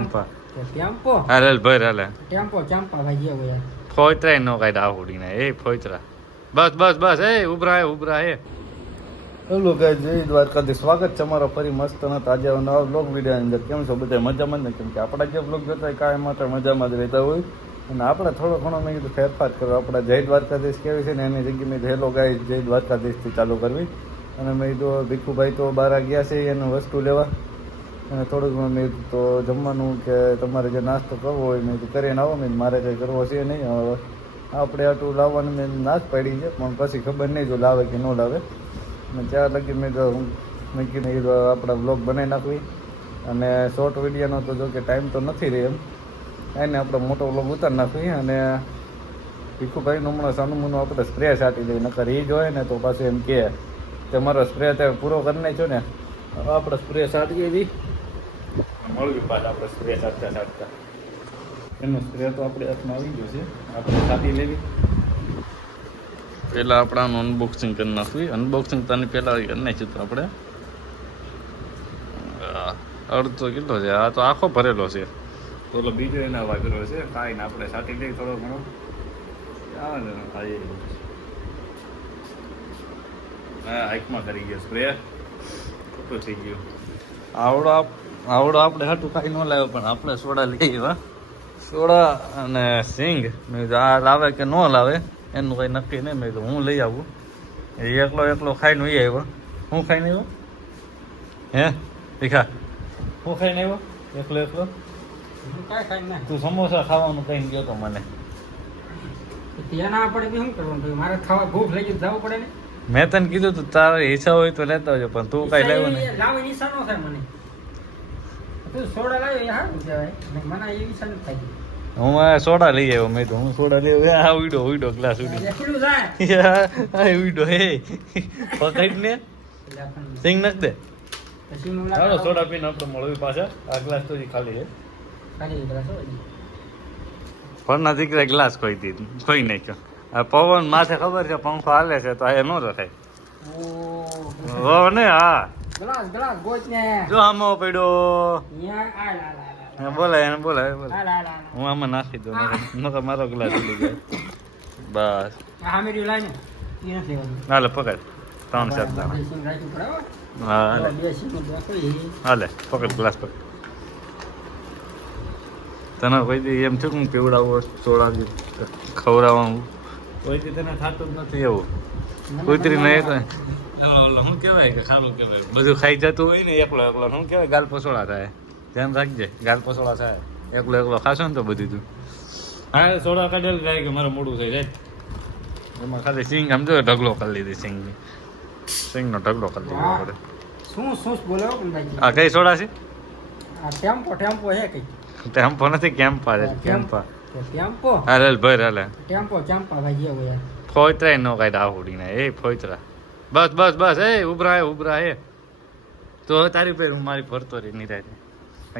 Campa tempo હાલે ભાઈ હાલે ટેમ્પો ચંપા ભાઈ જેવો યાર ફોઈતરા નો કાંઈ આવડી ને એ ફોઈતરા બસ બસ બસ એ ઉભરા હે હેલો ગાઈસ જય દ્વારકાધીશ સ્વાગત છે અમારા ફરી મસ્ત ના તાજા નવા બ્લોગ વિડીયોની અંદર કેમ છો બધા મજામાં ને કેમ કે આપણા જે બ્લોગ જોતા કાંઈ માટે મજામાં જ રહેતા હોય અને આપણે થોડો ઘણો મેં કીધું ફેરફાર કરો આપણા જય દ્વારકાધીશ કેવી છે ને એની જગ્યાએ મેં હેલો ગાઈસ જય દ્વારકાધીશથી ચાલુ કરવી અને મેં કીધું ભીખુભાઈ તો બહાર ગયા છે એનું વસ્તુ લેવા અને થોડુંક મેં કીધું તો જમવાનું કે તમારે જે નાસ્તો કરવો હોય મેં કીધું કરીને આવો મેં મારે કંઈ કરવો છે નહીં હવે આપણે આટલું લાવવાનું મેં ના જ પાડી છે પણ પછી ખબર નહીં જો લાવે કે ન લાવે અને ત્યાં લગી મેં કીધું આપણા બ્લોગ બનાવી નાખવી અને શોર્ટ વિડીયોનો તો જો કે ટાઈમ તો નથી રહે એમ એને આપણે મોટો બ્લોગ ઉતારી નાખવી અને ભીખુભાઈનું હમણાં સાનુમુનું આપણે સ્પ્રે છાંટી દઈએ નકર એ જોઈએ ને તો પાછું એમ કહે કે મારો સ્પ્રે અત્યારે પૂરો કરી નાખ્યો ને હવે આપણે સ્પ્રે છાંટીએ બી મળવી પાછા આપણે સ્પ્રે છાંટતા એનો સ્પ્રે તો આપણે હાથમાં આવી ગયો છે આપણે છાંટી લેવી પહેલાં આપણે આનું અનબોક્સિંગ કરી નાખવી અનબોક્સિંગ તને પહેલાં કરી નાખ્યું તો આપણે અડધો કિલો છે આ તો આખો ભરેલો છે તો ઓલો બીજો એના વાગેલો છે કાંઈ ને આપણે છાંટી લઈએ થોડો ઘણો હા હાઈકમાં કરી ગયો સ્પ્રે ખોટું થઈ ગયું આવડો આપણે હાટું કાંઈ ન લાવ્યો પણ આપણે સોડા લઈ આવ્યા સોડા અને સિંગ મેં આ લાવે કે ન લાવે એનું કંઈ નક્કી નહીં મેં હું લઈ આવું એકલો ખાઈને વહી આવ્યો હું ખાઈને આવ્યો હે ભીખા હું ખાઈને આવ્યો એકલો તું સમોસા ખાવાનું કઈ ગયો તો મને મારે ખાવા ભૂખ લઈ જવું પડે ને મેં તને કીધું તું તારે ઈચ્છા હોય તો લેતા આવજો પણ તું કઈ લેવું નહીં લાવે ઈચ્છા ન થાય મને તું સોડા લાવ્યો એ સારું કહેવાય મને એ ઈચ્છા નથી થાય હું સોડા લઈ આવ્યો મેં તો હું સોડા લઈ આવ્યો આ ઉડો ગ્લાસ ઉડો હે પકડ ને સિંગ નાખ દે ચાલો સોડા પીને આપણે મળવી પાછા આ ગ્લાસ તો ખાલી છે ફરના દીકરા ગ્લાસ ખોઈ નાખ્યો આ પવન માથે ખબર છે પંખો હાલે છે તો આ ન રખાય હો ને હા જો આમો પડ્યો બોલાય હું આમાં નાખી દઉં નકર મારો ગ્લાસ ઉડી જાય બસ હાલે પકડ 3-4 દાણા હાલે પકડ ગ્લાસ પકડ તને કોઈ દી એમ થયું કે પીવડાવો સોડા ખવડાવવાનું કોઈ દી તને થતું જ નથી એવું કુતરી નહીં શું કહેવાય કે સારું કહેવાય બધું ખાઈ જતું હોય ને એકલો શું કહેવાય ગાલ પસોડા થાય ધ્યાન રાખજે ગાલ પસોડા થાય એકલો ખાશો ને તો બધું તું હા સોડા કાઢેલ જાય કે મારે મોડું થઈ જાય એમાં ખાલી સિંગ સમજો ઢગલો કરી લીધી સિંગનો ઢગલો કરી દીધો આપણે શું બોલો આ કઈ સોડા છે ટેમ્પો હે કઈ ટેમ્પો નથી કેમ્પા છે કેમ્પા ટેમ્પો હાલે ભાઈ હાલે ટેમ્પો ચંપા ભાઈ જેવો યાર ફોઈતરા નો કાંઈ આવડી ને એ ફોઈતરા બસ એ ઉભરા હે તો તારી પર હું મારી ફરતો રહી નિરાતે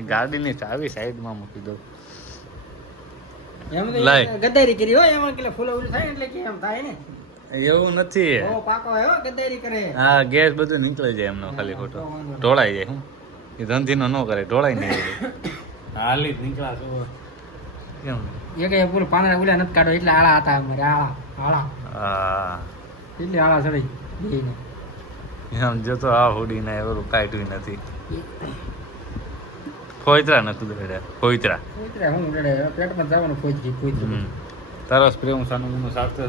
ગાડીની ચાવી સાઈડમાં મૂકી દઉં ગદ્દારી કરી હોય એમાં કે ફૂલો થાય એટલે કે એમ થાય ને એવું નથી પાકો હે ગદ્દારી કરે હા ગેસ બધું નીકળી જાય એમનો ખાલી ખોટો ઢોળાઈ જાય હું એ ધંધીનો ન કરે ઢોળાઈ નહીં હાલી નીકળા છો કેમ એક પૂરું પાંદડા ઉલ્યા નથી કાઢો એટલે આળા હતા અમારે આળા હા એટલે આળા ચડી એમ જતો આ હોડી ને એવું કાઢ્યું નથી ફોઈતરા નતું દડ્યા ફોઈતરા હું દડે પેટમાં જવાનું ફોઈતરી તારો સ્પ્રે હું સાનું મનું સાટતો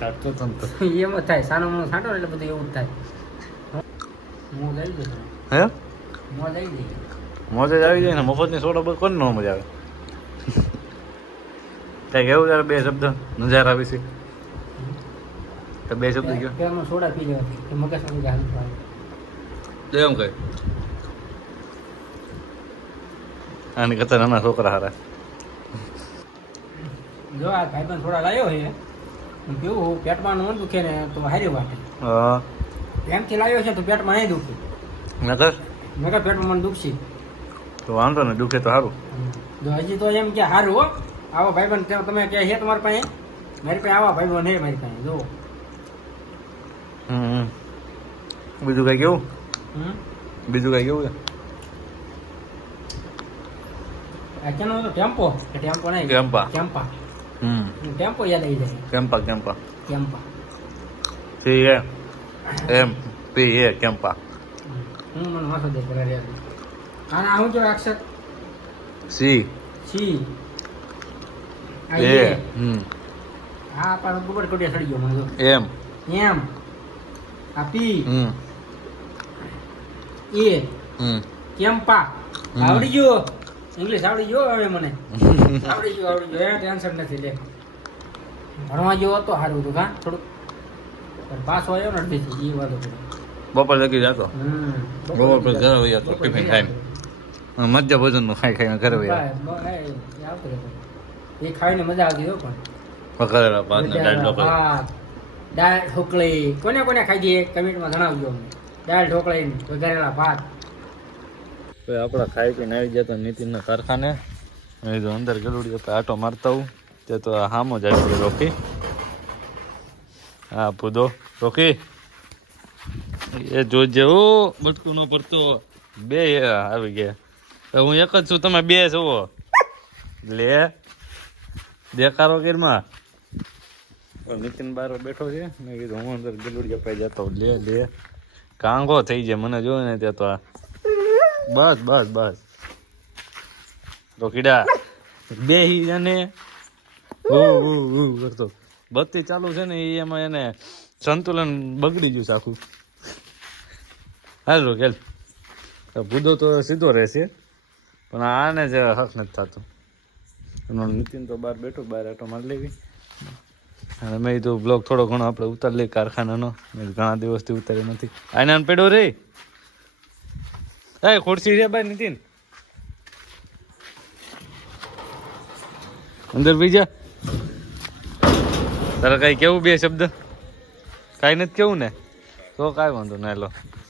સાટતો તો એમ જ થાય સાનું મનું સાટો એટલે બધું એવું જ થાય હું લઈ જતો હે મોજ આવી જાય મોજ જ આવી જાય ને મફતની સોડા બસ કોને ન મજા આવે ત્યાં કેવું ત્યારે બે શબ્દ નજારા વિશે તો બે શબ્દ ગયો પેલો સોડા પી લેવાથી મગજમાં ગાલ આવે એમ કઈ આની કરતા નાના છોકરા હારા જો આ ભાઈબંધ થોડા લાવ્યો છે કેવું પેટમાં ન દુખે ને તો હારી વાટે હા એમથી લાવ્યો છે તો પેટમાં નહીં દુખે નકર પેટમાં મને દુખશે તો વાંધો ને દુખે તો સારું જો હજી તો એમ કે સારું હો આવો ભાઈબંધ તમે કે હે તમારી પાસે મારી પાસે આવા ભાઈબંધ હે મારી પાસે જો બીજું કઈ કેવું બીજું કઈ કેવું આ કેનો હતો? ટેમ્પો કે ટેમ્પો નહીં કેમ્પા. કેમ્પા હમ ટેમ્પો યાદ આવી જાય કેમ્પા કેમ્પા કેમ્પા CAMPA કેમ્પા હું મને વાંચો દે કરે રે આના હું જો અક્ષર સી સી આ એ એ હા પણ ગુબર કોડિયા સડી ગયો મને જો એમ એમ આ પી એ કેમ્પા આવડી ગયો ઇંગ્લિશ આવડી ગયો હવે મને આવડી ગયો એ ટેન્શન નથી લે ભણવા જેવો હતો સારું હતું કા થોડુંક પણ પાછો આવ્યો ને અડધેથી એ વાતો બપોર લગી જતો બપોર પર ઘરે વહી જતો ટિફિન ખાઈને મધ્ય ભોજન નું ખાઈ ખાઈને ઘરે વહી આવતો એ ખાઈને મજા આવતી હો પણ વઘારેલા ભાત ને દાળ ઢોકળી ભાત, દાળ ઢોકળી કોને કોને ખાઈ ગઈ કમેન્ટમાં જણાવજો અમને દાળ ઢોકળી ને વઘારેલા ભાત તો આપણા ખાઈ પીને આવી જતો નીતિનના કારખાને મેં કીધું અંદર ગલુડી આપણે આટો મારતા હું તે તો હામો જાય છે રોકી હા પૂદો રોકી એ જોજે ઓ બટકું નો પડતો બે આવી ગયા હું એક જ છું તમે બે છો લે દેખારો કિરમાં નીતિન બાર બેઠો છે મેં કીધું હું અંદર ગલુડિયા પાઈ જતો લે કાંગો થઈ જાય મને જોયું ને ત્યાં તો આ બસ રોકીડા બે હી જાને કરતો બત્તી ચાલુ છે ને એમાં એને સંતુલન બગડી ગયું છે આખું હાલ રોકેલ ભૂદો તો સીધો રહેશે પણ આને જ હક નથી થતું નીતિન તો બહાર બેઠો બહાર આટો મારી લેવી અને મેં તો બ્લોગ થોડો ઘણો આપણે ઉતારી લઈએ કારખાનાનો ઘણા દિવસથી ઉતાર્યો નથી આને પેડો રે એ ખુરશી રે ભાઈ નીતિન અંદર બીજા તારે કઈ કેવું બે શબ્દ કાંઈ નથી કેવું ને તો કાંઈ વાંધો ના લો